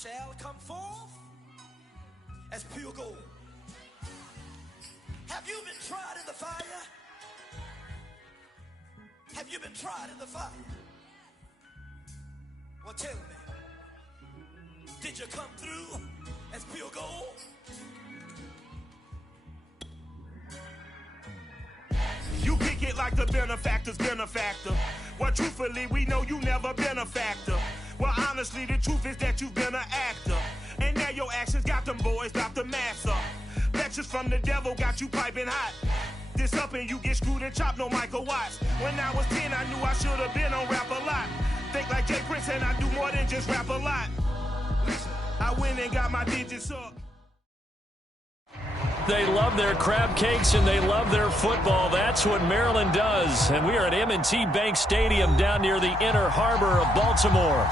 shall come forth as pure gold. Have you been tried in the fire? Have you been tried in the fire? Well, tell me, did you come through as pure gold? You kick it like the benefactor's benefactor. Well, truthfully, we know you never been a factor. Well, honestly, the truth is that you've been an actor. And now your actions got them boys about to mass up. Lectures from the devil got you piping hot. This up and you get screwed and chopped, no Michael Watts. When I was 10, I knew I should have been on rap a lot. Think like Jay Prince and I do more than just rap a lot. Listen, I went and got my digits up. They love their crab cakes and they love their football. That's what Maryland does. And we are at M&T Bank Stadium down near the inner harbor of Baltimore.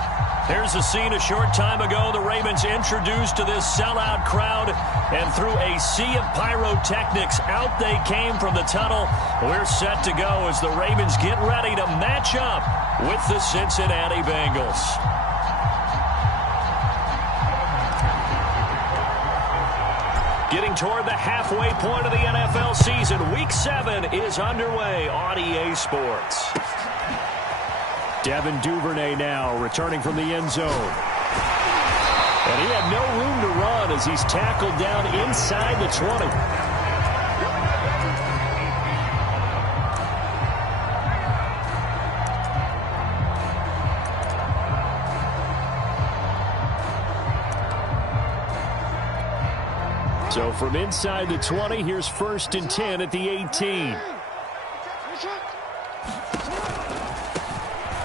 Here's a scene a short time ago. The Ravens introduced to this sellout crowd, and through a sea of pyrotechnics, out they came from the tunnel. We're set to go as the Ravens get ready to match up with the Cincinnati Bengals. Getting toward the halfway point of the NFL season, Week 7 is underway on EA Sports. Devin Duvernay now returning from the end zone. And he had no room to run as he's tackled down inside the 20. So from inside the 20, here's 1st and 10 at the 18.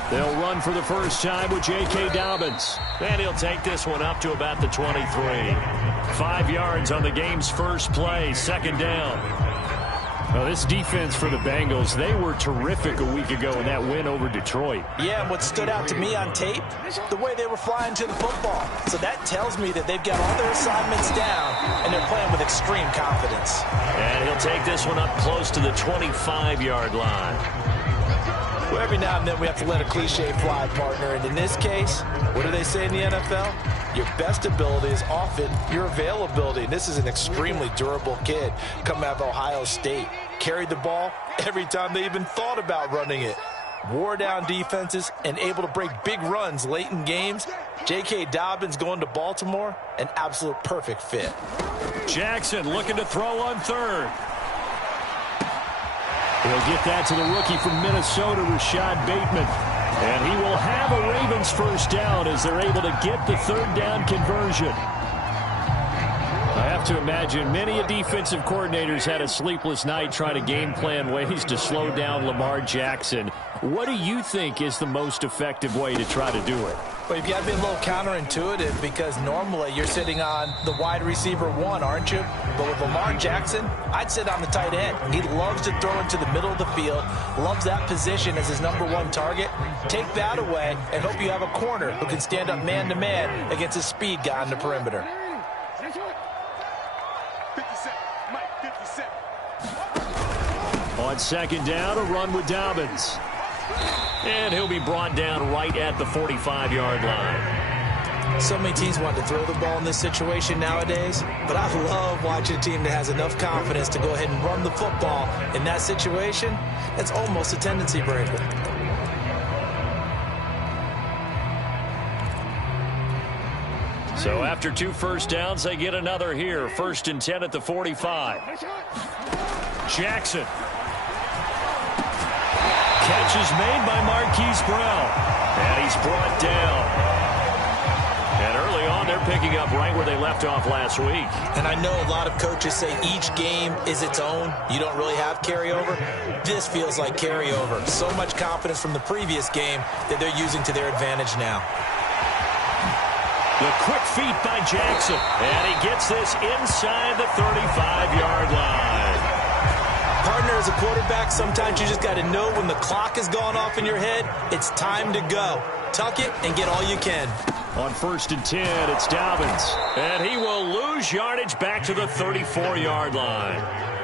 They'll run for the first time with J.K. Dobbins. And he'll take this one up to about the 23. 5 yards on the game's first play, 2nd down. Well, this defense for the Bengals, they were terrific a week ago in that win over Detroit. Yeah, and what stood out to me on tape, the way they were flying to the football. So that tells me that they've got all their assignments down, and they're playing with extreme confidence. And he'll take this one up close to the 25-yard line. Well, every now and then we have to let a cliche fly, partner. And in this case, what do they say in the NFL? Your best ability is often your availability. And this is an extremely durable kid coming out of Ohio State. Carried the ball every time they even thought about running it. Wore down defenses and able to break big runs late in games. J.K. Dobbins going to Baltimore, an absolute perfect fit. Jackson looking to throw on 3rd. He'll get that to the rookie from Minnesota, Rashad Bateman. And he will have a Ravens first down as they're able to get the 3rd down conversion. I have to imagine many defensive coordinators had a sleepless night trying to game plan ways to slow down Lamar Jackson. What do you think is the most effective way to try to do it? Well, you've got to be a little counterintuitive because normally you're sitting on the wide receiver 1, aren't you? But with Lamar Jackson, I'd sit on the tight end. He loves to throw into the middle of the field, loves that position as his #1 target. Take that away and hope you have a corner who can stand up man-to-man against a speed guy on the perimeter. On 2nd down, a run with Dobbins. And he'll be brought down right at the 45-yard line. So many teams want to throw the ball in this situation nowadays, but I love watching a team that has enough confidence to go ahead and run the football. In that situation, that's almost a tendency breaker. So after 2 first downs, they get another here. 1st and 10 at the 45. Jackson. Catch is made by Marquise Brown. And he's brought down. And early on, they're picking up right where they left off last week. And I know a lot of coaches say each game is its own. You don't really have carryover. This feels like carryover. So much confidence from the previous game that they're using to their advantage now. The quick feet by Jackson. And he gets this inside the 35-yard line. Partner, as a quarterback, sometimes you just got to know when the clock has gone off in your head, it's time to go. Tuck it and get all you can. On 1st and 10, it's Dobbins. And he will lose yardage back to the 34-yard line.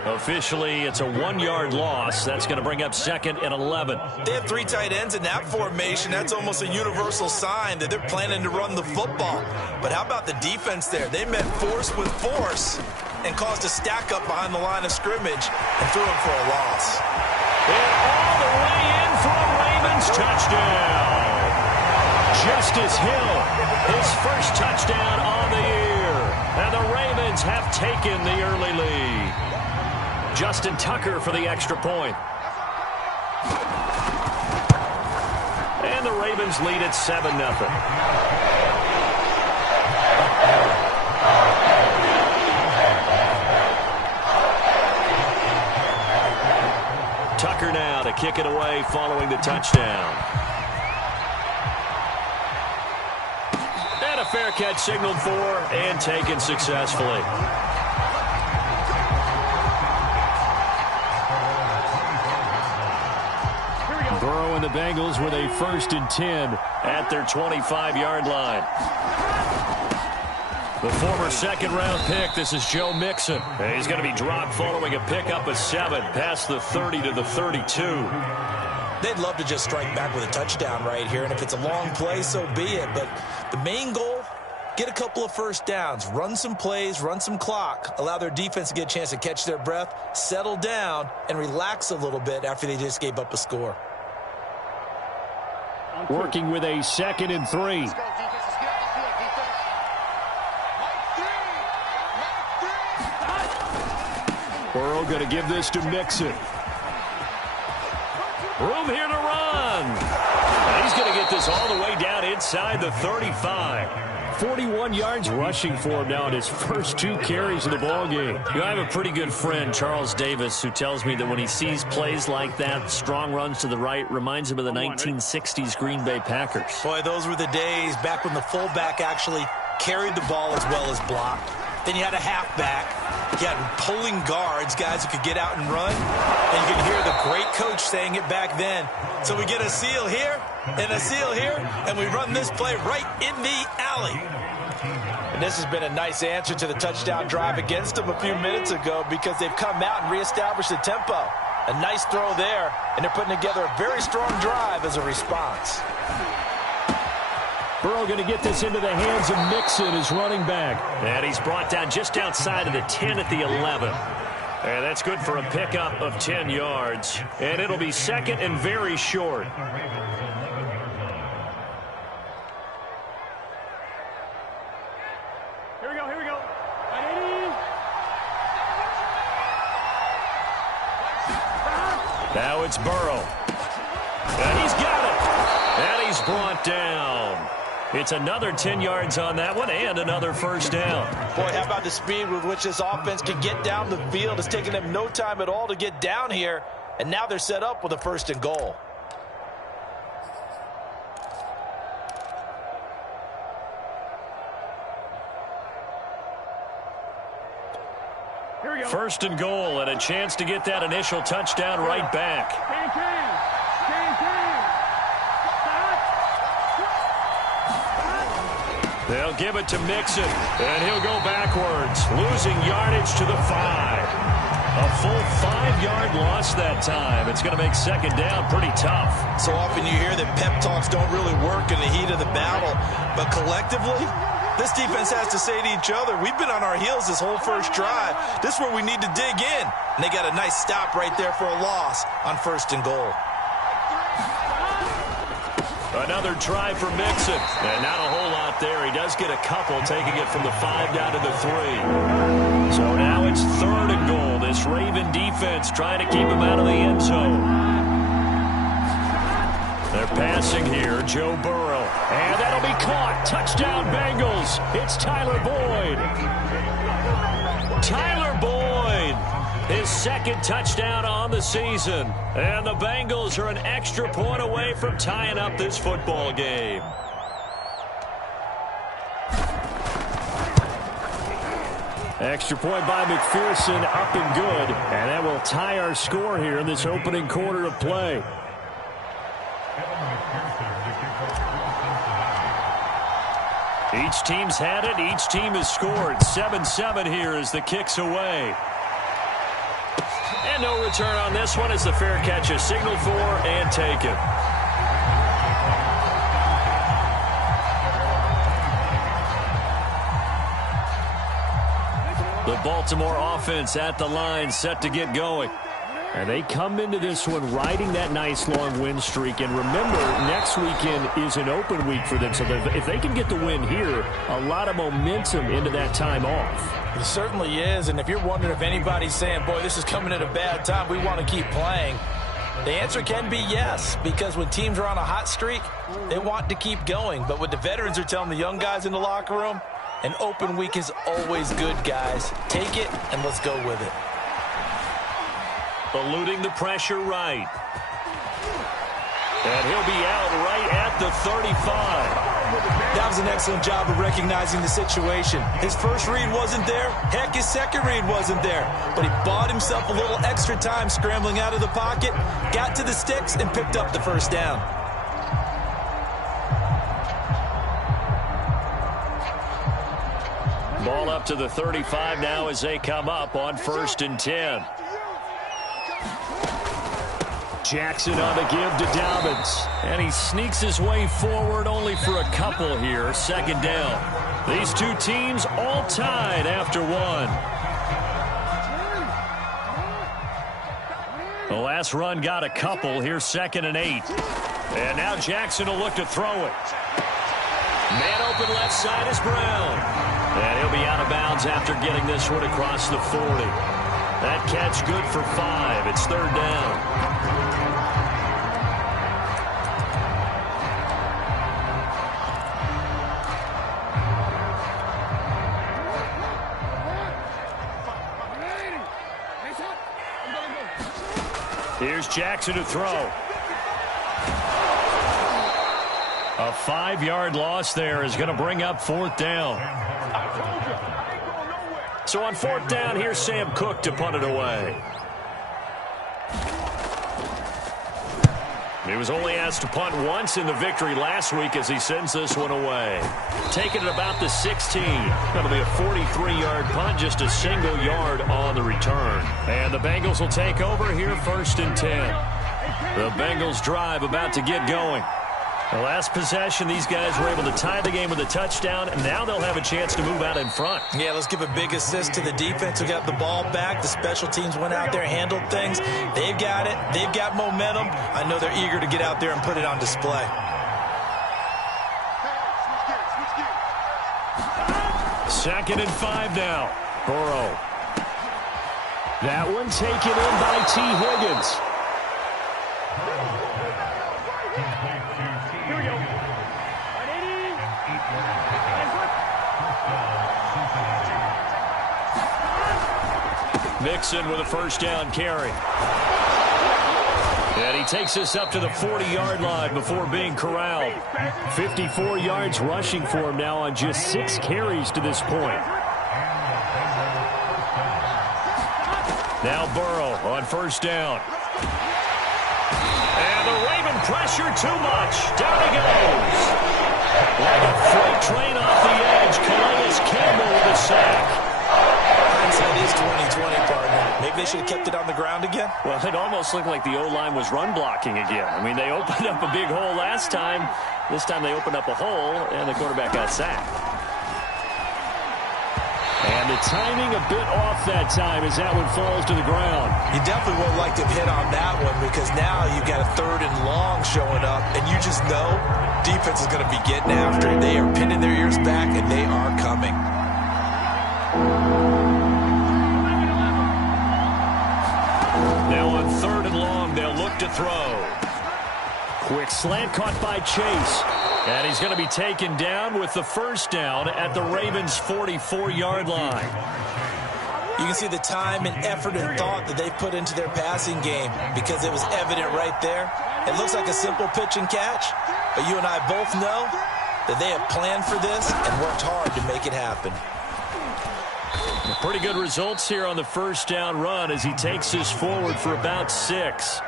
Officially, it's a 1-yard loss. That's going to bring up 2nd and 11. They have 3 tight ends in that formation. That's almost a universal sign that they're planning to run the football. But how about the defense there? They met force with force and caused a stack up behind the line of scrimmage and threw him for a loss. And all the way in for a Ravens touchdown. Justice Hill, his first touchdown on the year. And the Ravens have taken the early lead. Justin Tucker for the extra point. And the Ravens lead at 7-0. Tucker now to kick it away following the touchdown. And a fair catch signaled for and taken successfully. Burrow and the Bengals with a 1st and 10 at their 25-yard line. The former 2nd-round pick, this is Joe Mixon. He's going to be dropped following a pickup of 7 past the 30 to the 32. They'd love to just strike back with a touchdown right here, and if it's a long play, so be it. But the main goal, get a couple of first downs, run some plays, run some clock, allow their defense to get a chance to catch their breath, settle down, and relax a little bit after they just gave up a score. Working with a 2nd and 3. Burrow going to give this to Mixon. Room here to run. And he's going to get this all the way down inside the 35. 41 yards rushing for him now in his first 2 carries of the ballgame. You know, I have a pretty good friend, Charles Davis, who tells me that when he sees plays like that, strong runs to the right, reminds him of the 1960s Green Bay Packers. Boy, those were the days back when the fullback actually carried the ball as well as blocked. Then you had a halfback. You had pulling guards, guys who could get out and run. And you could hear the great coach saying it back then. So we get a seal here and a seal here, and we run this play right in the alley. And this has been a nice answer to the touchdown drive against them a few minutes ago because they've come out and reestablished the tempo. A nice throw there, and they're putting together a very strong drive as a response. Burrow going to get this into the hands of Mixon, his running back. And he's brought down just outside of the 10 at the 11. And that's good for a pickup of 10 yards. And it'll be 2nd and very short. Here we go, here we go. Now it's Burrow. And he's got it. And he's brought down. It's another 10 yards on that one and another first down. Boy, how about the speed with which this offense can get down the field? It's taken them no time at all to get down here, and now they're set up with a 1st and goal. Here we go. 1st and goal and a chance to get that initial touchdown right back. They'll give it to Mixon, and he'll go backwards, losing yardage to the 5. A full 5-yard loss that time. It's going to make 2nd down pretty tough. So often you hear that pep talks don't really work in the heat of the battle, but collectively, this defense has to say to each other, we've been on our heels this whole first drive. This is where we need to dig in. And they got a nice stop right there for a loss on 1st and goal. Another try for Mixon, and not a whole lot there. He does get a couple, taking it from the 5 down to the 3. So now it's 3rd and goal. This Raven defense trying to keep him out of the end zone. They're passing here, Joe Burrow, and that'll be caught. Touchdown Bengals. It's Tyler Boyd. Tyler Boyd, his 2nd touchdown on the season. And the Bengals are an extra point away from tying up this football game. Extra point by McPherson, up and good. And that will tie our score here in this opening quarter of play. Each team's had it. Each team has scored. 7-7 here as the kick's away. And no return on this one as the fair catch is signaled for and taken. The Baltimore offense at the line, set to get going. And they come into this one riding that nice long win streak. And remember, next weekend is an open week for them. So if they can get the win here, a lot of momentum into that time off. It certainly is. And if you're wondering if anybody's saying, boy, this is coming at a bad time, we want to keep playing, the answer can be yes. Because when teams are on a hot streak, they want to keep going. But what the veterans are telling the young guys in the locker room, an open week is always good, guys. Take it and let's go with it. Eluding the pressure right. And he'll be out right at the 35. That was an excellent job of recognizing the situation. His first read wasn't there. Heck, his second read wasn't there. But he bought himself a little extra time scrambling out of the pocket, got to the sticks, and picked up the first down. Ball up to the 35 now as they come up on 1st and 10. Jackson on the give to Dobbins. And he sneaks his way forward only for a couple here. 2nd down. These two teams all tied after one. The last run got a couple. Here's 2nd and 8. And now Jackson will look to throw it. Man open left side is Brown. And he'll be out of bounds after getting this one across the 40. That catch good for 5. It's 3rd down. Here's Jackson to throw. A 5-yard loss there is going to bring up 4th down. So on 4th down, here's Sam Cook to punt it away. He was only asked to punt once in the victory last week as he sends this one away. Taking it about the 16. That'll be a 43-yard punt, just a single yard on the return. And the Bengals will take over here 1st and 10. The Bengals drive about to get going. The last possession, these guys were able to tie the game with a touchdown, and now they'll have a chance to move out in front. Yeah, let's give a big assist to the defense who got the ball back. The special teams went out there, handled things. They've got it. They've got momentum. I know they're eager to get out there and put it on display. Second and 5 now. Burrow. That one taken in by T. Higgins. Mixon with a 1st down carry. And he takes us up to the 40-yard line before being corralled. 54 yards rushing for him now on just 6 carries to this point. Now Burrow on 1st down. And the Raven pressure too much. Down he goes. Like a freight train off the edge, Calais Campbell with a sack. Hindsight is 20/20, partner. Maybe they should have kept it on the ground again. Well, it almost looked like the O-line was run blocking again. I mean, they opened up a big hole last time. This time they opened up a hole, and the quarterback got sacked. And the timing a bit off that time as that one falls to the ground. You definitely would like to have hit on that one because now you've got a 3rd and long showing up, and you just know defense is going to be getting after it. They are pinning their ears back, and they are coming. Now on 3rd and long, they'll look to throw. Quick slant caught by Chase. And he's going to be taken down with the 1st down at the Ravens' 44-yard line. You can see the time and effort and thought that they put into their passing game because it was evident right there. It looks like a simple pitch and catch, but you and I both know that they have planned for this and worked hard to make it happen. Pretty good results here on the 1st down run as he takes this forward for about 6.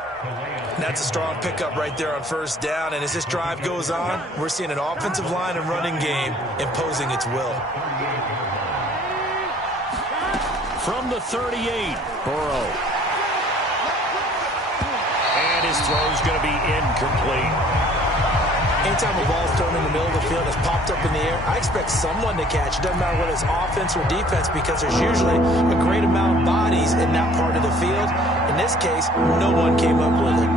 That's a strong pickup right there on 1st down, and as this drive goes on, we're seeing an offensive line and running game imposing its will. From the 38, Burrow. his throw's going to be incomplete. Anytime a ball's thrown in the middle of the field, it's popped up in the air, I expect someone to catch. It doesn't matter whether it's offense or defense, because there's usually a great amount of bodies in that part of the field. In this case, no one came up with it.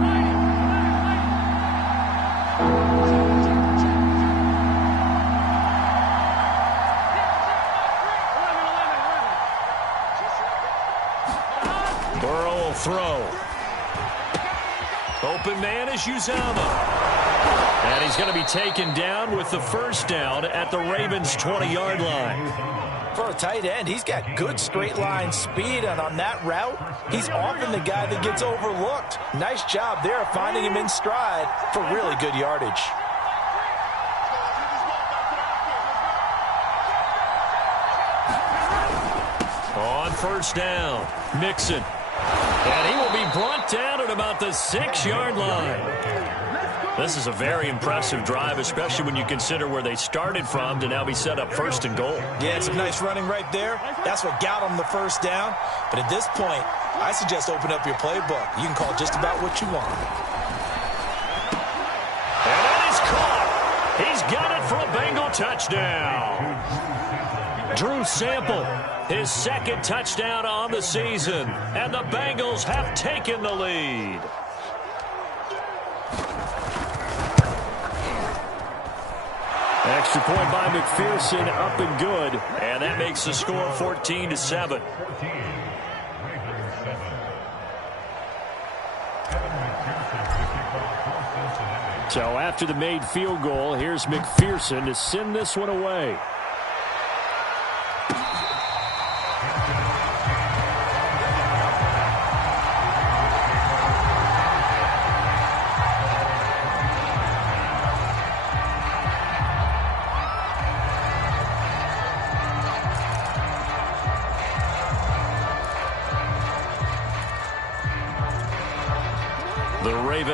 Burrow will throw. Open man is Uzomah. And he's going to be taken down with the first down at the Ravens' 20-yard line. For a tight end, he's got good straight-line speed, and on that route, he's often the guy that gets overlooked. Nice job there finding him in stride for really good yardage. On first down, Mixon. And he will be brought down at about the 6-yard line. This is a very impressive drive, especially when you consider where they started from to now be set up first and goal. Yeah, it's a nice running right there. That's what got them the first down. But at this point, I suggest open up your playbook. You can call just about what you want. And that is caught. He's got it for a Bengal touchdown. Drew Sample, his second touchdown on the season. And the Bengals have taken the lead. Extra point by McPherson, up and good. And that makes the score 14-7. So after the made field goal, here's McPherson to send this one away.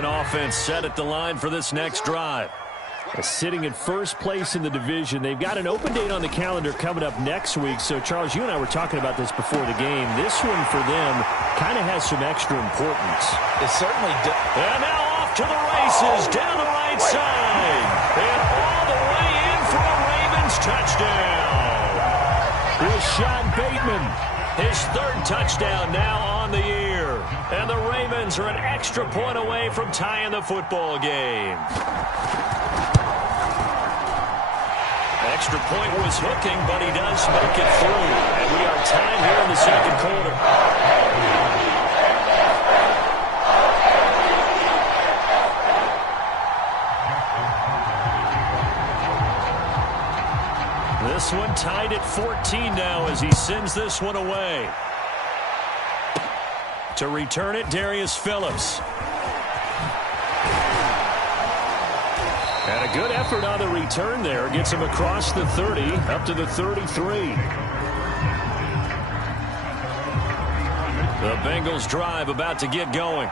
Offense set at the line for this next drive. Sitting in first place in the division. They've got an open date on the calendar coming up next week. So, Charles, you and I were talking about this before the game. This one for them kind of has some extra importance. It certainly does. And now off to the races down the right side. And all the way in for a Ravens touchdown. Rashad Bateman, his third touchdown now on the year. And the Ravens are an extra point away from tying the football game. Extra point was hooking, but he does make it through. And we are tied here in the second quarter. This one tied at 14 now as he sends this one away. To return it, Darius Phillips. And a good effort on the return there. Gets him across the 30, up to the 33. The Bengals drive about to get going.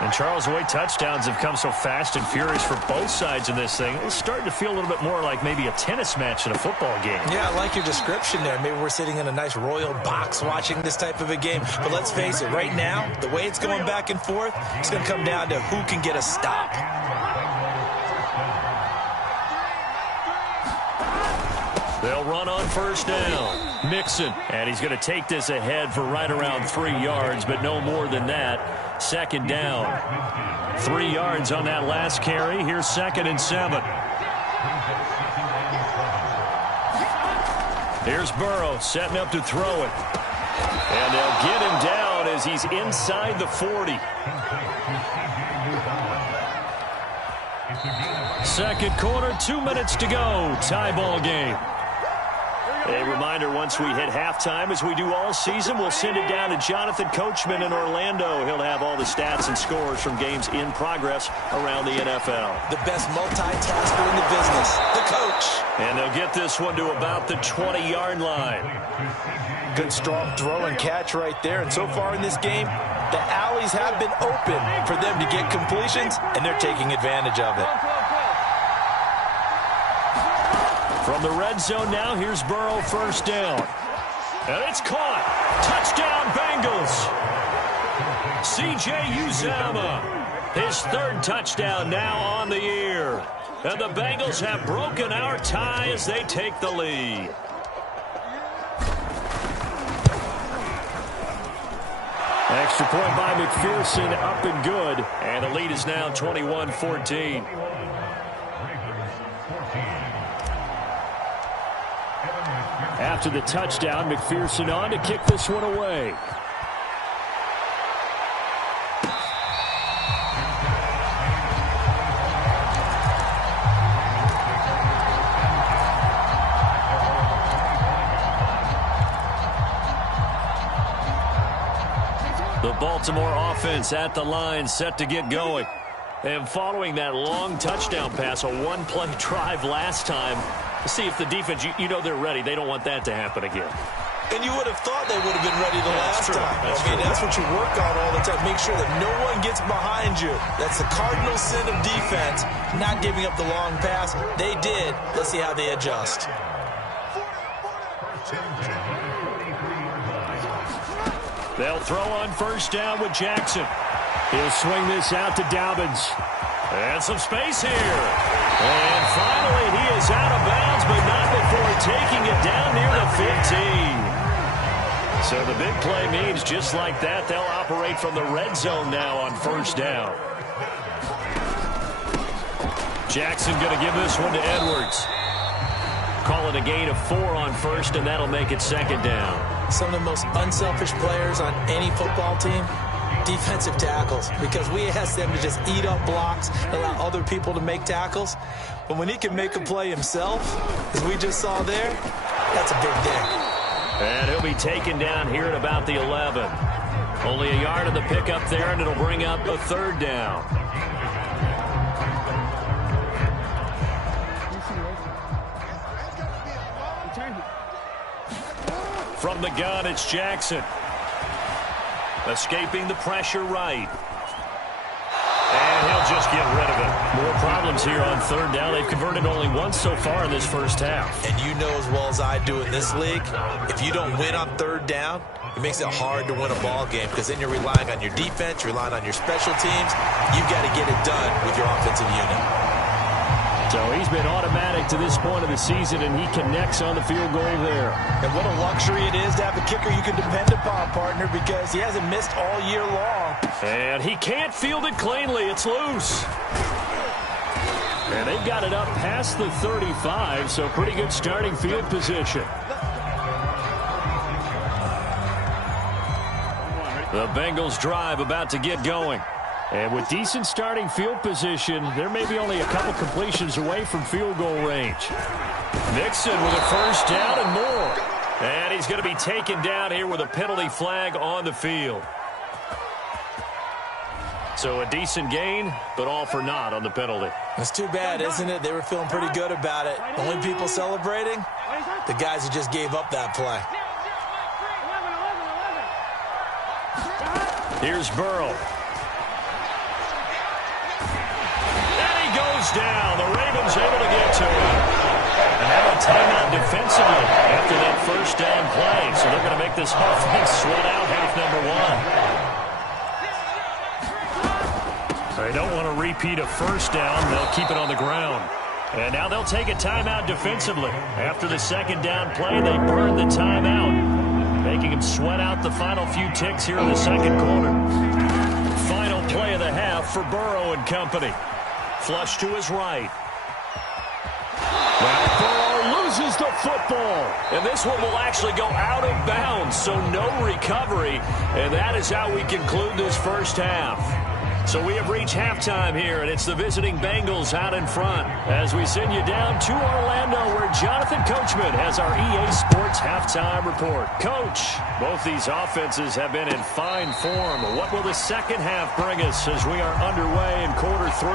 And Charles, the way touchdowns have come so fast and furious for both sides in this thing, it's starting to feel a little bit more like maybe a tennis match in a football game. Yeah, I like your description there. Maybe we're sitting in a nice royal box watching this type of a game. But let's face it, right now, the way it's going back and forth, it's going to come down to who can get a stop. They'll run on first down. Mixon. And he's going to take this ahead for right around 3 yards, but no more than that. Second down. 3 yards on that last carry. Here's 2nd and 7. Here's Burrow setting up to throw it. And they'll get him down as he's inside the 40. Second quarter, 2 minutes to go. Tie ball game. A reminder, once we hit halftime, as we do all season, we'll send it down to Jonathan Coachman in Orlando. He'll have all the stats and scores from games in progress around the NFL. The best multitasker in the business, the coach. And they'll get this one to about the 20-yard line. Good strong throw and catch right there. And so far in this game, the alleys have been open for them to get completions, and they're taking advantage of it. From the red zone now, here's Burrow, first down. And it's caught. Touchdown, Bengals. C.J. Uzomah. His third touchdown now on the year. And the Bengals have broken our tie as they take the lead. Extra point by McPherson, up and good. And the lead is now 21-14. After the touchdown, McPherson on to kick this one away. The Baltimore offense at the line, set to get going. And following that long touchdown pass, a one-play drive last time, to see if the defense, you know they're ready. They don't want that to happen again. And you would have thought they would have been ready the last time. That's what you work on all the time. Make sure that no one gets behind you. That's the cardinal sin of defense, not giving up the long pass. They did. Let's see how they adjust. They'll throw on first down with Jackson. He'll swing this out to Dobbins. And some space here. And finally, he is out of bounds, but not before taking it down near the 15. So the big play means just like that, they'll operate from the red zone now on first down. Jackson going to give this one to Edwards. Call it a gain of 4 on first, and that'll make it second down. Some of the most unselfish players on any football team, defensive tackles, because we ask them to just eat up blocks, allow other people to make tackles. But when he can make a play himself, as we just saw there, that's a big day. And he'll be taken down here at about the 11. Only a yard of the pickup there, and it'll bring up a third down. From the gun, it's Jackson. Escaping the pressure right. And he'll just get rid of it. More problems here on third down. They've converted only once so far in this first half. And you know as well as I do in this league, if you don't win on third down, it makes it hard to win a ball game because then you're relying on your defense, you're relying on your special teams. You've got to get it done with your offensive unit. So he's been automatic to this point of the season, and he connects on the field goal there. And what a luxury it is to have a kicker you can depend upon, partner, because he hasn't missed all year long. And he can't field it cleanly. It's loose. And they've got it up past the 35, so pretty good starting field position. The Bengals drive about to get going. And with decent starting field position, there may be only a couple completions away from field goal range. Nixon with a first down and more. And he's going to be taken down here with a penalty flag on the field. So a decent gain, but all for naught on the penalty. That's too bad, isn't it? They were feeling pretty good about it. Only people celebrating, the guys who just gave up that play. Here's Burrow. Down. The Ravens able to get to him. And have a timeout defensively after that first down play. So they're going to make this offense sweat out half number 1. They don't want to repeat a first down. They'll keep it on the ground. And now they'll take a timeout defensively. After the second down play, they burn the timeout, making them sweat out the final few ticks here in the second quarter. Final play of the half for Burrow and company. Flush to his right. Well, Burrow loses the football. And this one will actually go out of bounds, so no recovery. And that is how we conclude this first half. So we have reached halftime here, and it's the visiting Bengals out in front as we send you down to Orlando, where Jonathan Coachman has our EA Sports halftime report. Coach, both these offenses have been in fine form. What will the second half bring us as we are underway in quarter 3?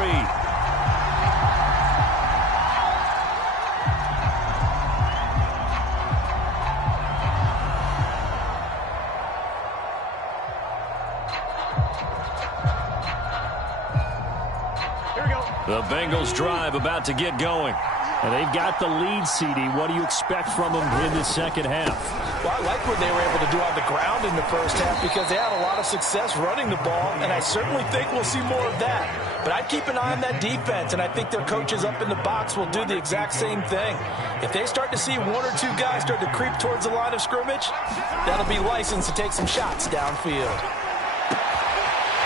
The Bengals drive about to get going. And they've got the lead, CD. What do you expect from them in the second half? Well, I like what they were able to do on the ground in the first half because they had a lot of success running the ball, and I certainly think we'll see more of that. But I'd keep an eye on that defense, and I think their coaches up in the box will do the exact same thing. If they start to see one or two guys start to creep towards the line of scrimmage, that'll be licensed to take some shots downfield.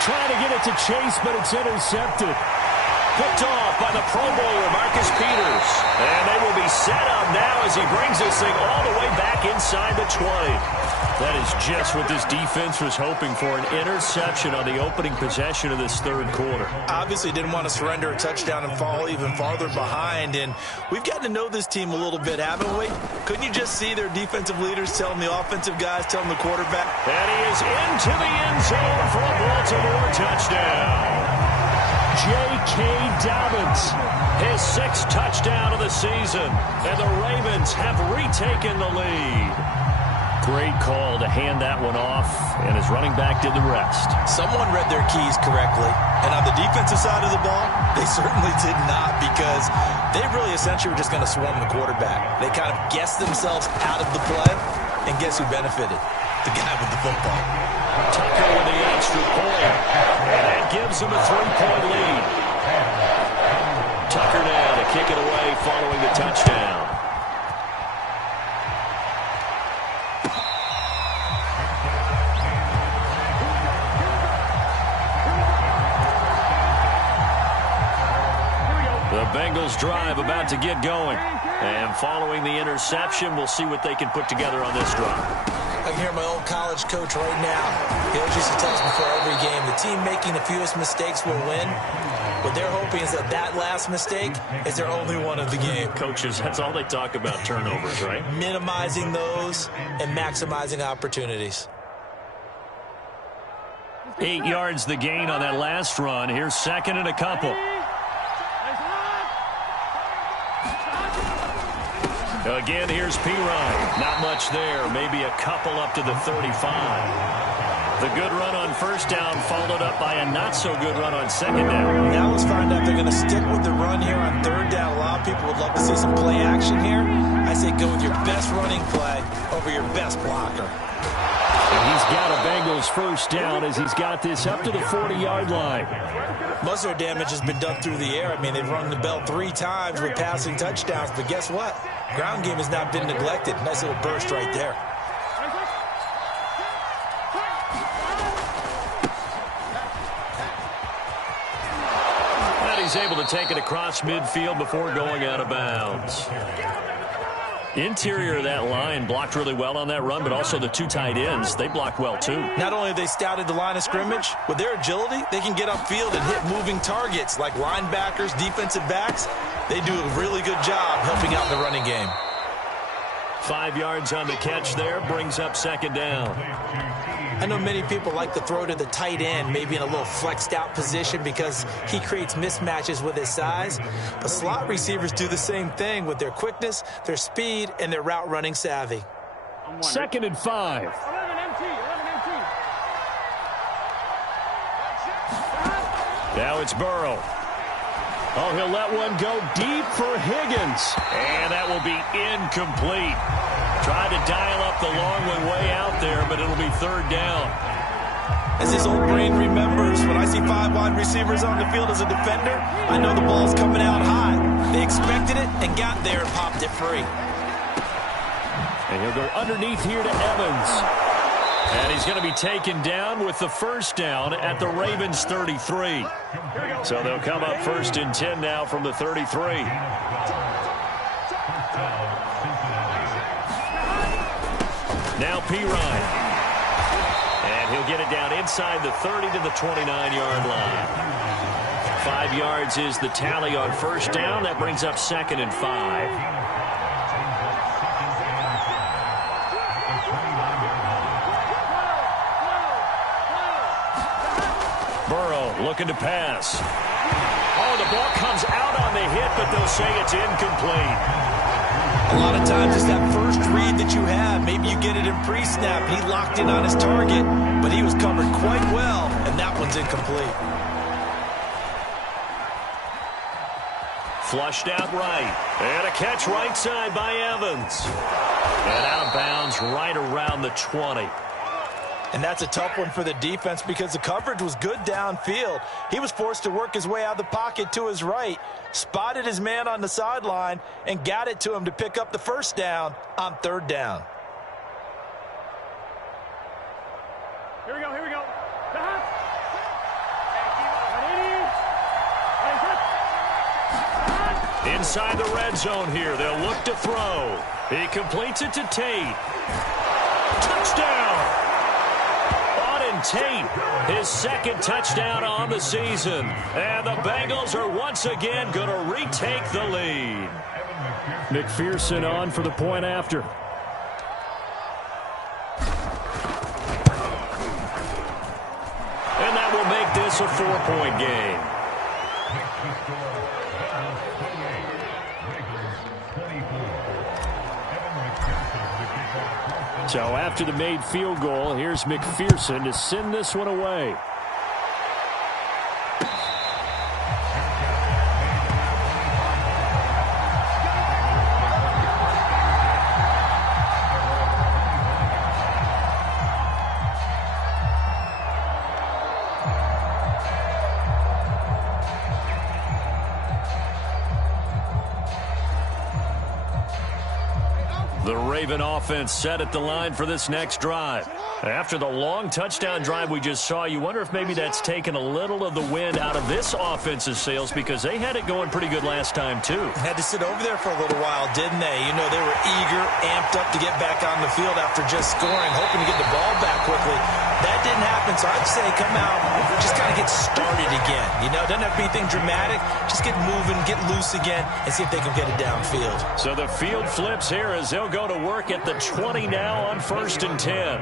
Trying to get it to Chase, but it's intercepted. Picked off by the Pro Bowler, Marcus Peters. And they will be set up now as he brings this thing all the way back inside the 20. That is just what this defense was hoping for, an interception on the opening possession of this third quarter. Obviously didn't want to surrender a touchdown and fall even farther behind. And we've gotten to know this team a little bit, haven't we? Couldn't you just see their defensive leaders telling the offensive guys, telling the quarterback? And he is into the end zone for a Baltimore touchdown. J.K. Dobbins, his 6th touchdown of the season, and the Ravens have retaken the lead. Great call to hand that one off, and his running back did the rest. Someone read their keys correctly, and on the defensive side of the ball, they certainly did not because they really essentially were just going to swarm the quarterback. They kind of guessed themselves out of the play, and guess who benefited? The guy with the football. Tucker with the extra point, and that gives him a 3-point lead. Tucker now to kick it away following the touchdown. The Bengals drive about to get going. And following the interception, we'll see what they can put together on this drive. I can hear my old college coach right now. He always used to tell us before every game, the team making the fewest mistakes will win. What they're hoping is that that last mistake is their only one of the game. Coaches, that's all they talk about, turnovers, right? Minimizing those and maximizing opportunities. 8 yards the gain on that last run. Here's 2nd and a couple. Again, here's Pirine. Not much there. Maybe a couple up to the 35. The good run on first down followed up by a not-so-good run on second down. Now let's find out if they're going to stick with the run here on third down. A lot of people would love to see some play action here. I say go with your best running play over your best blocker. And he's got a Bengals first down as he's got this up to the 40-yard line. Most of their damage has been done through the air. I mean, they've rung the bell 3 times with passing touchdowns, but guess what? Ground game has not been neglected. Nice little burst right there. And he's able to take it across midfield before going out of bounds. Interior of that line blocked really well on that run, but also the 2 tight ends, they blocked well too. Not only have they scouted the line of scrimmage, with their agility, they can get upfield and hit moving targets like linebackers, defensive backs. They do a really good job helping out the running game. 5 yards on the catch there, brings up 2nd down. I know many people like to throw to the tight end, maybe in a little flexed out position because he creates mismatches with his size. But slot receivers do the same thing with their quickness, their speed, and their route running savvy. 2nd and 5. 11 MT. Now it's Burrow. Oh, he'll let one go deep for Higgins. And that will be incomplete. Tried to dial up the long one way out there, but it'll be 3rd down. As his old brain remembers, when I see 5 wide receivers on the field as a defender, I know the ball's coming out high. They expected it and got there and popped it free. And he'll go underneath here to Evans. And he's going to be taken down with the first down at the Ravens 33. So they'll come up 1st and 10 now from the 33. Now Pirine. And he'll get it down inside the 30 to the 29-yard line. 5 yards is the tally on first down. That brings up 2nd and 5. Looking to pass. Oh, the ball comes out on the hit, but they'll say it's incomplete. A lot of times it's that first read that you have. Maybe you get it in pre-snap. He locked in on his target, but he was covered quite well, and that one's incomplete. Flushed out right. And a catch right side by Evans. And out of bounds right around the 20. And that's a tough one for the defense because the coverage was good downfield. He was forced to work his way out of the pocket to his right, spotted his man on the sideline, and got it to him to pick up the first down on third down. Here we go, here we go. Inside the red zone here, they'll look to throw. He completes it to Tate. Touchdown! Auden Tate, his second touchdown on the season. And the Bengals are once again going to retake the lead. McPherson on for the point after. And that will make this a 4-point game. So after the made field goal, here's McPherson to send this one away. The Raven offense set at the line for this next drive. After the long touchdown drive we just saw, you wonder if maybe that's taken a little of the wind out of this offense's sails because they had it going pretty good last time, too. Had to sit over there for a little while, didn't they? You know, they were eager, amped up to get back on the field after just scoring, hoping to get the ball back quickly. That didn't happen, so I'd say come out, just kind of get started again. You know, doesn't have to be anything dramatic. Just get moving, get loose again, and see if they can get it downfield. So the field flips here as they'll go to work at the 20 now on 1st and 10.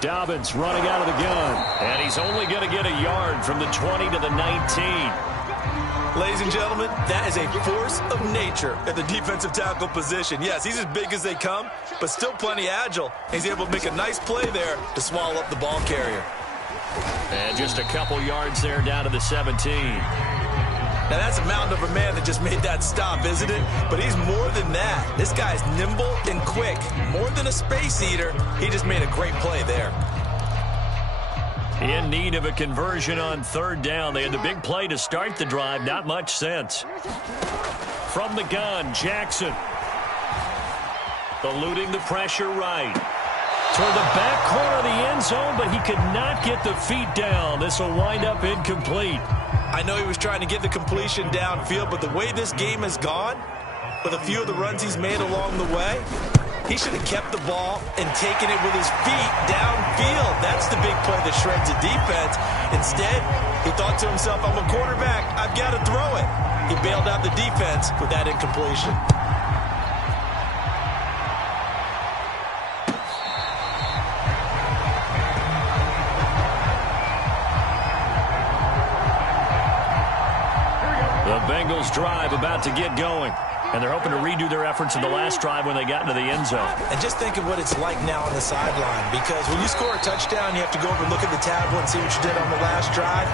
Dobbins running out of the gun. And he's only going to get a yard from the 20 to the 19. Ladies and gentlemen, that is a force of nature at the defensive tackle position. Yes, he's as big as they come, but still plenty agile. He's able to make a nice play there to swallow up the ball carrier. And just a couple yards there down to the 17. Now, that's a mountain of a man that just made that stop, isn't it? But he's more than that. This guy's nimble and quick. More than a space eater, he just made a great play there. In need of a conversion on third down. They had the big play to start the drive. Not much sense. From the gun, Jackson. Eluding the pressure right. Toward the back corner of the end zone, but he could not get the feet down. This will wind up incomplete. I know he was trying to get the completion downfield, but the way this game has gone, with a few of the runs he's made along the way, he should have kept the ball and taken it with his feet downfield. That's the big play that shreds the defense. Instead, he thought to himself, I'm a quarterback, I've got to throw it. He bailed out the defense with that incompletion. The Bengals drive about to get going. And they're hoping to redo their efforts in the last drive when they got into the end zone. And just think of what it's like now on the sideline. Because when you score a touchdown, you have to go over and look at the tablet and see what you did on the last drive.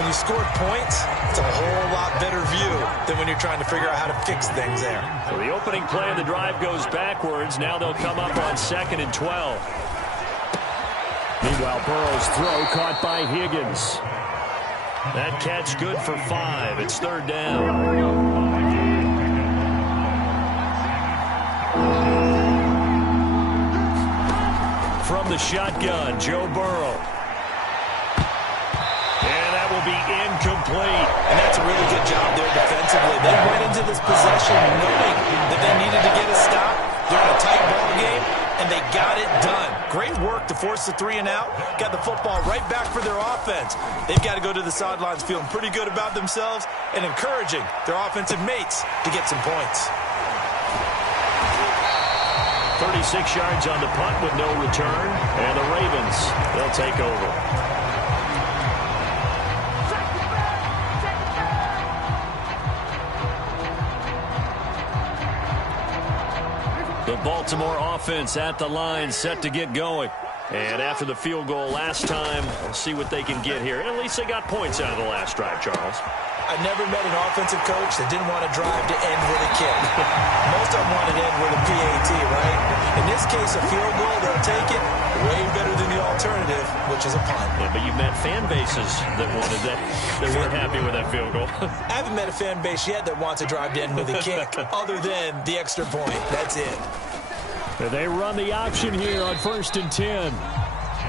When you scored points, it's a whole lot better view than when you're trying to figure out how to fix things there. So the opening play of the drive goes backwards. Now they'll come up on 2nd and 12. Meanwhile, Burrow's throw caught by Higgins. That catch good for 5. It's third down. From the shotgun, Joe Burrow. And that will be incomplete. And that's a really good job there defensively. They went into this possession knowing that they needed to get a stop. They're in a tight ball game, and they got it done. Great work to force the 3 and out. Got the football right back for their offense. They've got to go to the sidelines feeling pretty good about themselves and encouraging their offensive mates to get some points. 36 yards on the punt with no return. And the Ravens, they'll take over. The Baltimore offense at the line, set to get going. And after the field goal last time, we'll see what they can get here. At least they got points out of the last drive, Charles. I've never met an offensive coach that didn't want to drive to end with a kick. Most of them want to end with a PAT, right? In this case, a field goal, they'll take it way better than the alternative, which is a punt. Yeah, but you've met fan bases that wanted that weren't happy with that field goal. I haven't met a fan base yet that wants to drive to end with a kick other than the extra point. That's it. They run the option here on 1st and 10.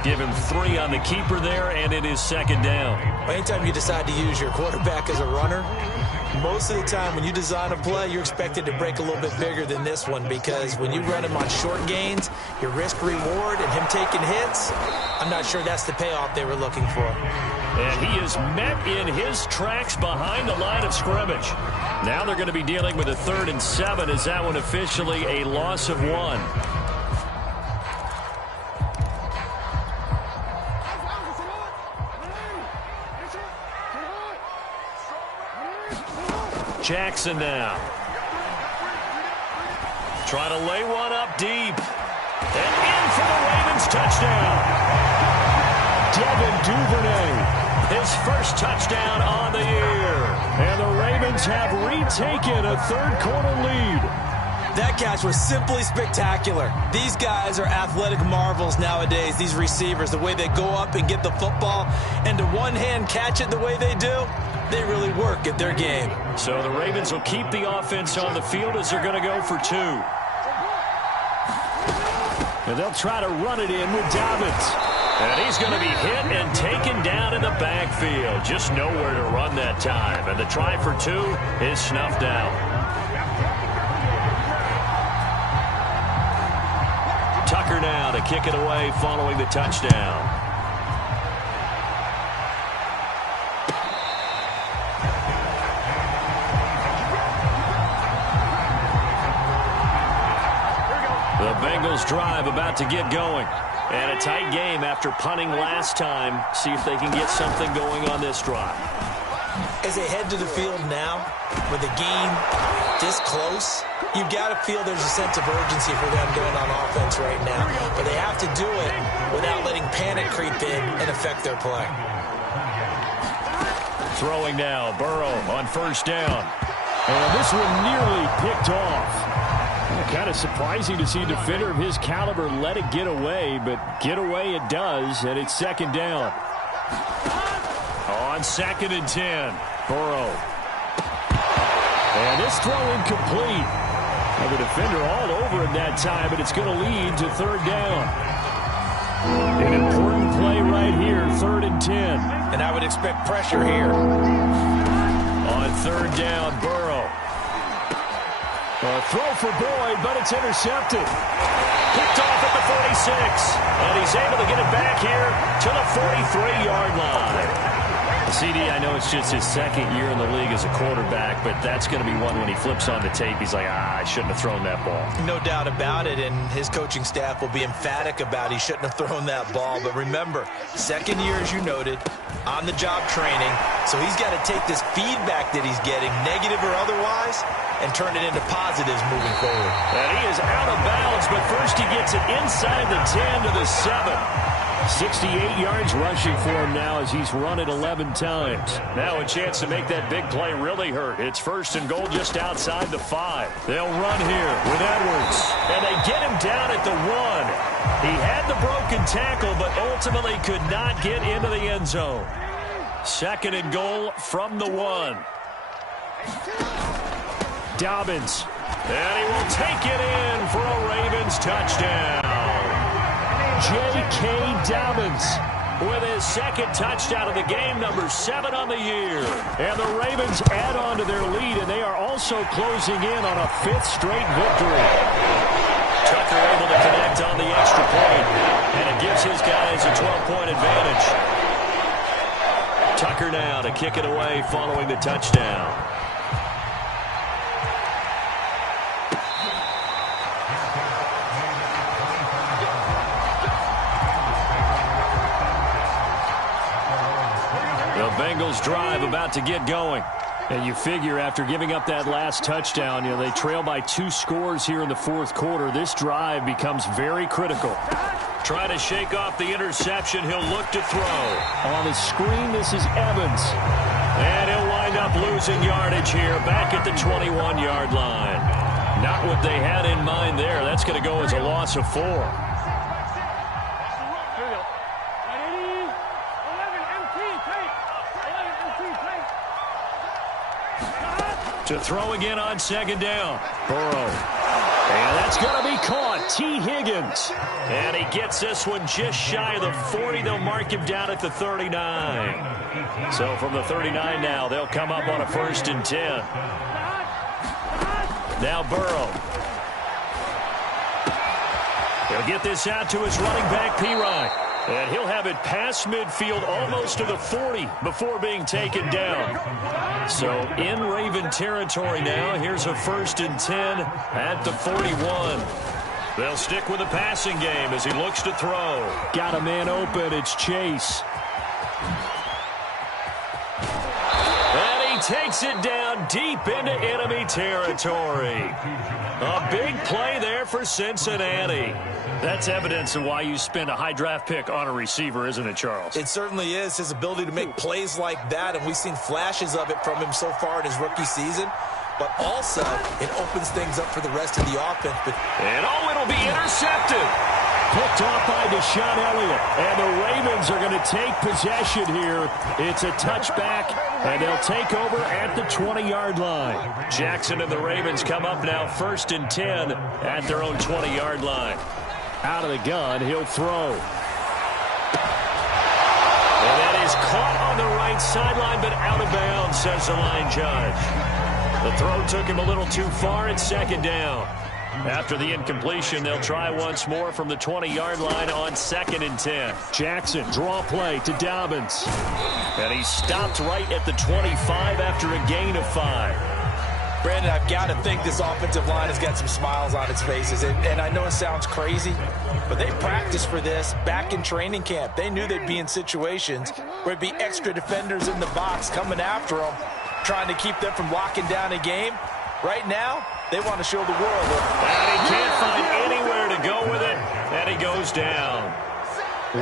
Give him 3 on the keeper there, and it is 2nd down. Anytime you decide to use your quarterback as a runner, most of the time when you design a play, you're expected to break a little bit bigger than this one, because when you run him on short gains, your risk-reward and him taking hits, I'm not sure that's the payoff they were looking for. And he is met in his tracks behind the line of scrimmage. Now they're going to be dealing with a 3rd and 7. Is that one officially a loss of 1? Jackson now. Trying to lay one up deep. And in for the Ravens touchdown. Devin Duvernay. His first touchdown on the year. And the Ravens have retaken a 3rd quarter lead. That catch was simply spectacular. These guys are athletic marvels nowadays, these receivers, the way they go up and get the football, and to one-hand catch it the way they do, they really work at their game. So the Ravens will keep the offense on the field as they're going to go for 2. And they'll try to run it in with Dobbins. And he's going to be hit and taken down in the backfield. Just nowhere to run that time. And the try for 2 is snuffed out. Tucker now to kick it away following the touchdown. The Bengals drive about to get going. And a tight game after punting last time. See if they can get something going on this drive. As they head to the field now, with the game this close, you've got to feel there's a sense of urgency for them going on offense right now. But they have to do it without letting panic creep in and affect their play. Throwing now, Burrow on 1st down. And this one nearly picked off. Kind of surprising to see a defender of his caliber let it get away, but get away it does, and it's 2nd down. On 2nd and 10, Burrow. And this throw incomplete. And the defender all over him that time, but it's going to lead to 3rd down. An important play right here, 3rd and 10. And I would expect pressure here. On 3rd down, Burrow. A throw for Boyd, but it's intercepted. Picked off at the 46. And he's able to get it back here to the 43-yard line. CD, I know it's just his 2nd year in the league as a quarterback, but that's going to be one when he flips on the tape. He's like, I shouldn't have thrown that ball. No doubt about it, and his coaching staff will be emphatic about he shouldn't have thrown that ball. But remember, 2nd year, as you noted, on-the-job training, so he's got to take this feedback that he's getting, negative or otherwise, and turn it into positives moving forward. And he is out of bounds, but first he gets it inside the 10 to the 7. 68 yards rushing for him now as he's run it 11 times. Now a chance to make that big play really hurt. It's 1st and goal just outside the 5. They'll run here with Edwards. And they get him down at the 1. He had the broken tackle, but ultimately could not get into the end zone. 2nd and goal from the 1. Dobbins. And he will take it in for a Ravens touchdown. J.K. Dobbins with his 2nd touchdown of the game, number 7 on the year. And the Ravens add on to their lead, and they are also closing in on a 5th straight victory. Tucker able to connect on the extra point, and it gives his guys a 12-point advantage. Tucker now to kick it away following the touchdown. The Bengals drive about to get going. And you figure after giving up that last touchdown, they trail by 2 scores here in the 4th quarter. This drive becomes very critical. Trying to shake off the interception. He'll look to throw. On the screen, this is Evans. And he'll wind up losing yardage here back at the 21-yard line. Not what they had in mind there. That's going to go as a loss of 4. To throw again on second down. Burrow. And that's going to be caught. T. Higgins. And he gets this one just shy of the 40. They'll mark him down at the 39. So from the 39 now, they'll come up on a 1st and 10. Now Burrow. He'll get this out to his running back, Pirine. And he'll have it past midfield almost to the 40 before being taken down. So in Raven territory now. Here's a 1st and 10 at the 41. They'll stick with the passing game as he looks to throw. Got a man open. It's Chase. And he takes it down deep into enemy territory. A big play there for Cincinnati. That's evidence of why you spend a high draft pick on a receiver, isn't it, Charles? It certainly is. His ability to make plays like that, and we've seen flashes of it from him so far in his rookie season. But also, it opens things up for the rest of the offense. And it'll be intercepted. Picked off by Deshaun Elliott. And the Ravens are going to take possession here. It's a touchback, and they'll take over at the 20-yard line. Jackson and the Ravens come up now 1st and 10 at their own 20-yard line. Out of the gun, he'll throw. And that is caught on the right sideline, but out of bounds, says the line judge. The throw took him a little too far. It's 2nd down. After the incompletion, they'll try once more from the 20-yard line on 2nd and 10. Jackson, draw play to Dobbins. And he stopped right at the 25 after a gain of 5. Brandon, I've got to think this offensive line has got some smiles on its faces. And I know it sounds crazy, but they practiced for this back in training camp. They knew they'd be in situations where it'd be extra defenders in the box coming after them, trying to keep them from locking down a game. Right now, they want to show the world. And he can't find anywhere to go with it, and he goes down.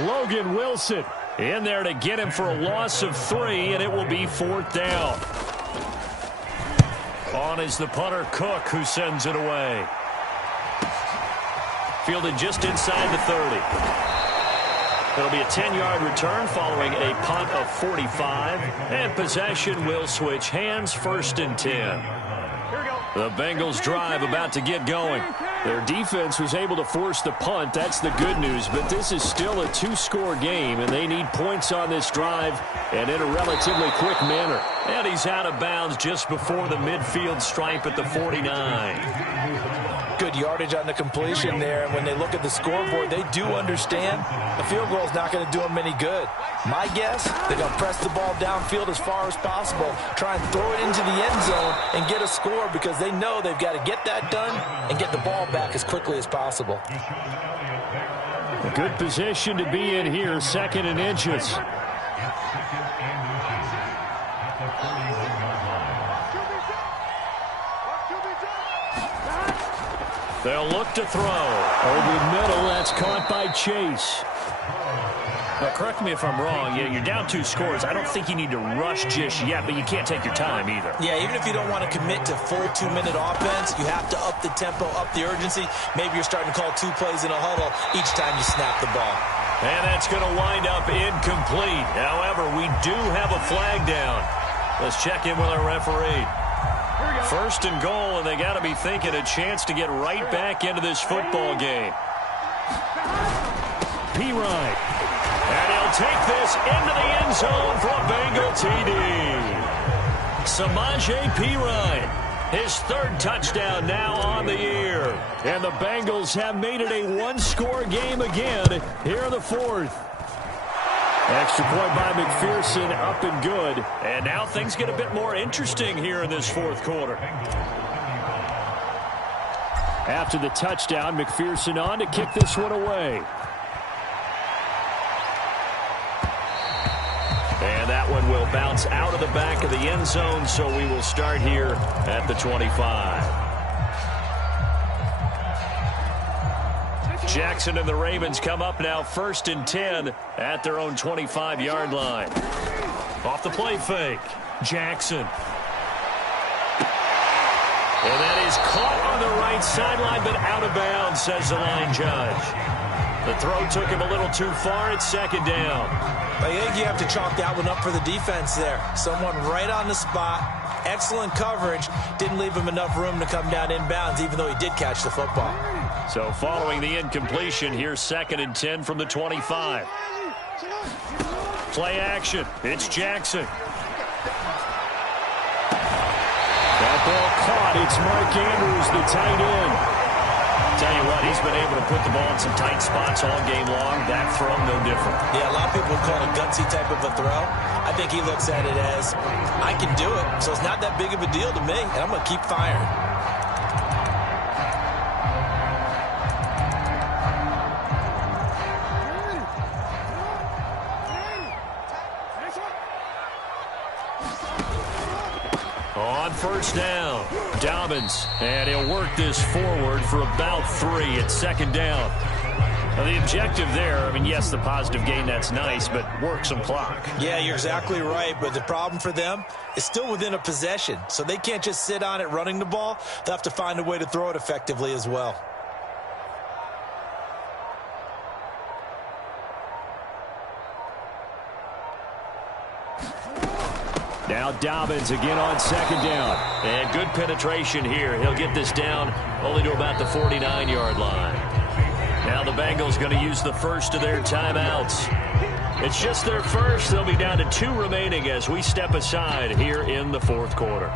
Logan Wilson in there to get him for a loss of 3, and it will be 4th down. On is the punter, Cook, who sends it away. Fielded just inside the 30. It'll be a 10-yard return following a punt of 45. And possession will switch hands, 1st and 10. The Bengals drive about to get going. Their defense was able to force the punt. That's the good news. But this is still a 2-score game, and they need points on this drive and in a relatively quick manner. And he's out of bounds just before the midfield stripe at the 49. Good yardage on the completion there. And when they look at the scoreboard, they do understand the field goal is not going to do them any good. My guess, they're going to press the ball downfield as far as possible, try and throw it into the end zone and get a score because they know they've got to get that done and get the ball back as quickly as possible. Good position to be in here, 2nd and inches. They'll look to throw. Over the middle, that's caught by Chase. Now, correct me if I'm wrong. Yeah, you're down 2 scores. I don't think you need to rush just yet, but you can't take your time either. Yeah, even if you don't want to commit to full 2-minute offense, you have to up the tempo, up the urgency. Maybe you're starting to call 2 plays in a huddle each time you snap the ball. And that's going to wind up incomplete. However, we do have a flag down. Let's check in with our referee. 1st and goal, and they got to be thinking a chance to get right back into this football game. Pirine. And he'll take this into the end zone for a Bengal TD. Samaje Pirine, his 3rd touchdown now on the year. And the Bengals have made it a 1-score game again here in the 4th. Extra point by McPherson, up and good. And now things get a bit more interesting here in this 4th quarter. After the touchdown, McPherson on to kick this one away. And that one will bounce out of the back of the end zone, so we will start here at the 25. Jackson and the Ravens come up now 1st and 10 at their own 25-yard line. Off the play fake, Jackson. And that is caught on the right sideline, but out of bounds, says the line judge. The throw took him a little too far. It's 2nd down. I think you have to chalk that one up for the defense there. Someone right on the spot. Excellent coverage. Didn't leave him enough room to come down inbounds, even though he did catch the football. So following the incompletion, here's 2nd and 10 from the 25. Play action. It's Jackson. That ball caught. It's Mark Andrews, the tight end. Tell you what, he's been able to put the ball in some tight spots all game long. That throw, no different. Yeah, a lot of people would call it a gutsy type of a throw. I think he looks at it as, I can do it, so it's not that big of a deal to me, and I'm going to keep firing. On 1st down, Dobbins, and he'll work this forward for about 3 at 2nd down. Now the objective there, I mean, yes, the positive gain, that's nice, but work some clock. Yeah, you're exactly right, but the problem for them is still within a possession, so they can't just sit on it running the ball. They'll have to find a way to throw it effectively as well. Now Dobbins again on 2nd down. And good penetration here. He'll get this down only to about the 49-yard line. Now the Bengals going to use the first of their timeouts. It's just their first. They'll be down to 2 remaining as we step aside here in the 4th quarter.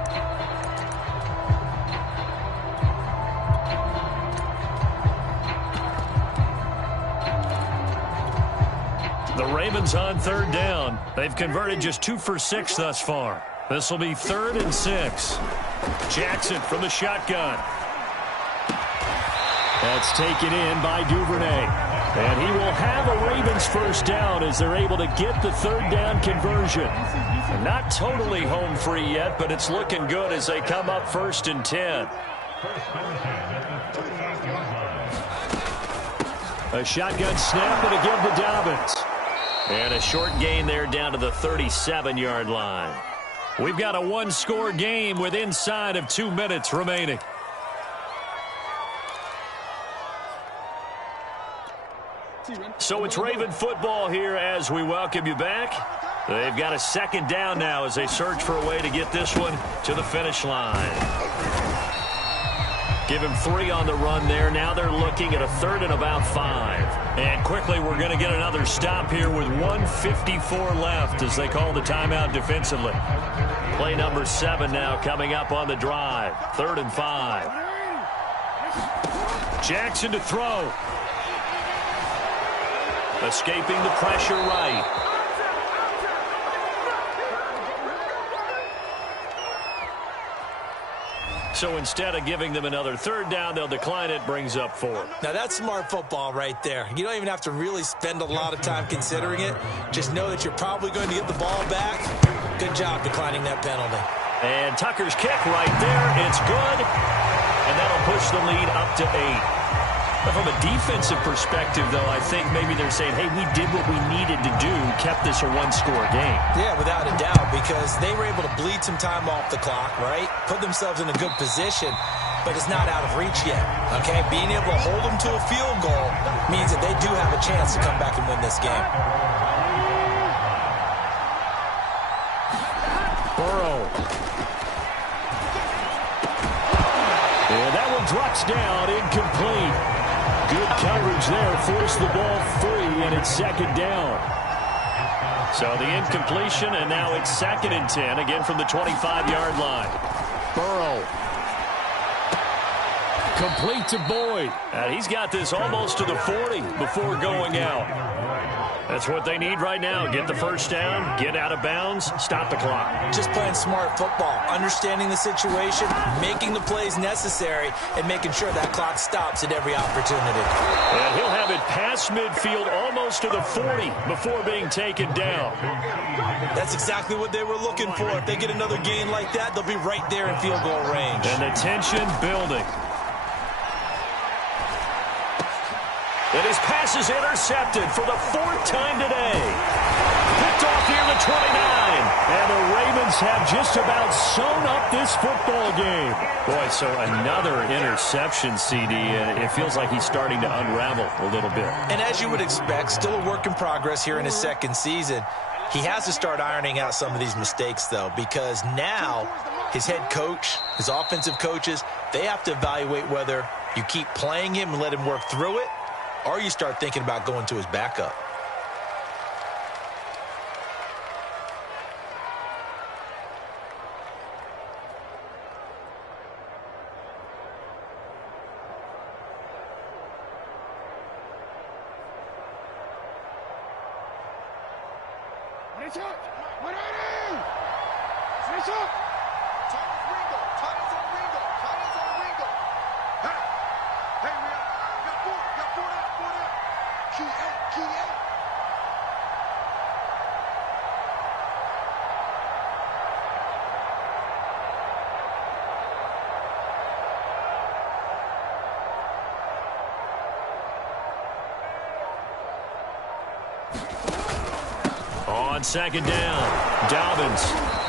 The Ravens on 3rd down. They've converted just 2 for 6 thus far. This will be 3rd and 6. Jackson from the shotgun. That's taken in by Duvernay. And he will have a Ravens first down as they're able to get the 3rd down conversion. Not totally home free yet, but it's looking good as they come up 1st and 10. A shotgun snap and again to Dobbins. And a short gain there down to the 37-yard line. We've got a 1-score game with inside of 2 minutes remaining. So it's Raven football here as we welcome you back. They've got a 2nd down now as they search for a way to get this one to the finish line. Give him 3 on the run there. Now they're looking at a 3rd and about 5. And quickly we're going to get another stop here with 1:54 left as they call the timeout defensively. Play number 7 now coming up on the drive. 3rd and 5. Jackson to throw. Escaping the pressure right. So instead of giving them another 3rd down, they'll decline it, brings up 4. Now that's smart football right there. You don't even have to really spend a lot of time considering it. Just know that you're probably going to get the ball back. Good job declining that penalty. And Tucker's kick right there. It's good. And that'll push the lead up to 8. But from a defensive perspective, though, I think maybe they're saying, hey, we did what we needed to do, kept this a 1-score game. Yeah, without a doubt, because they were able to bleed some time off the clock, right? Put themselves in a good position, but it's not out of reach yet, okay? Being able to hold them to a field goal means that they do have a chance to come back and win this game. Burrow. And that one drops down, incomplete. Good coverage there, forced the ball free, and it's 2nd down. So the incompletion, and now it's 2nd and 10, again from the 25-yard line. Burrow. Complete to Boyd. And he's got this almost to the 40 before going out. That's what they need right now. Get the first down, get out of bounds, stop the clock. Just playing smart football, understanding the situation, making the plays necessary, and making sure that clock stops at every opportunity. And he'll have it past midfield almost to the 40 before being taken down. That's exactly what they were looking for. If they get another gain like that, they'll be right there in field goal range. And the tension building. And his pass is intercepted for the 4th time today. Picked off near the 29. And the Ravens have just about sewn up this football game. Boy, so another interception, CD. It feels like he's starting to unravel a little bit. And as you would expect, still a work in progress here in his 2nd season. He has to start ironing out some of these mistakes, though, because now his head coach, his offensive coaches, they have to evaluate whether you keep playing him and let him work through it, or you start thinking about going to his backup. On 2nd down, Dobbins.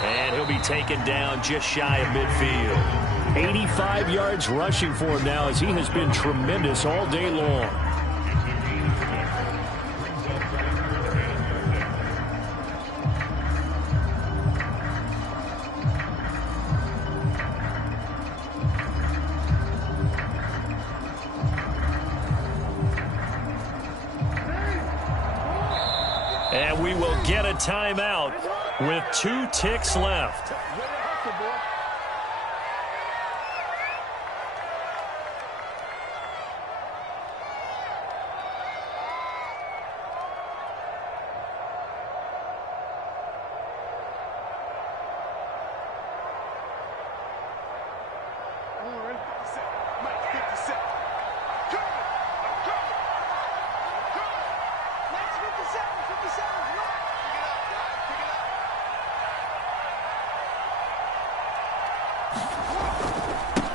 And he'll be taken down just shy of midfield. 85 yards rushing for him now as he has been tremendous all day long. And we will get a timeout with 2 ticks left.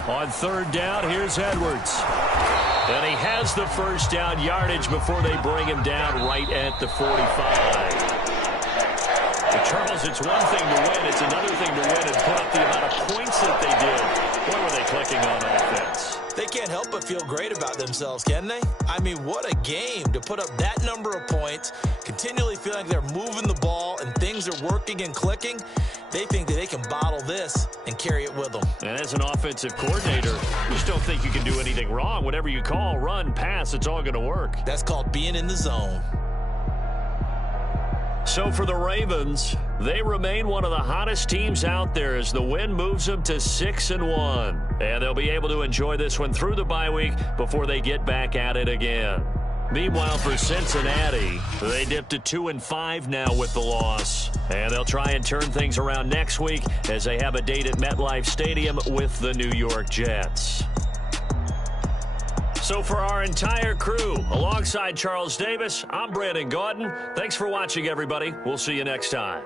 On 3rd down, here's Edwards. And he has the 1st down yardage before they bring him down right at the 45. But Charles, it's one thing to win. It's another thing to win and put up the amount of points that they did. Boy, were they clicking on offense. They can't help but feel great about themselves, can they? I mean, what a game to put up that number of points, continually feeling like they're moving the ball and things are working and clicking. They think that they can bottle this and carry it with them. And as an offensive coordinator, you just don't think you can do anything wrong. Whatever you call, run, pass, it's all going to work. That's called being in the zone. So for the Ravens, they remain one of the hottest teams out there as the win moves them to 6-1. And they'll be able to enjoy this one through the bye week before they get back at it again. Meanwhile, for Cincinnati, they dipped to 2-5 now with the loss. And they'll try and turn things around next week as they have a date at MetLife Stadium with the New York Jets. So for our entire crew, alongside Charles Davis, I'm Brandon Gaudin. Thanks for watching, everybody. We'll see you next time.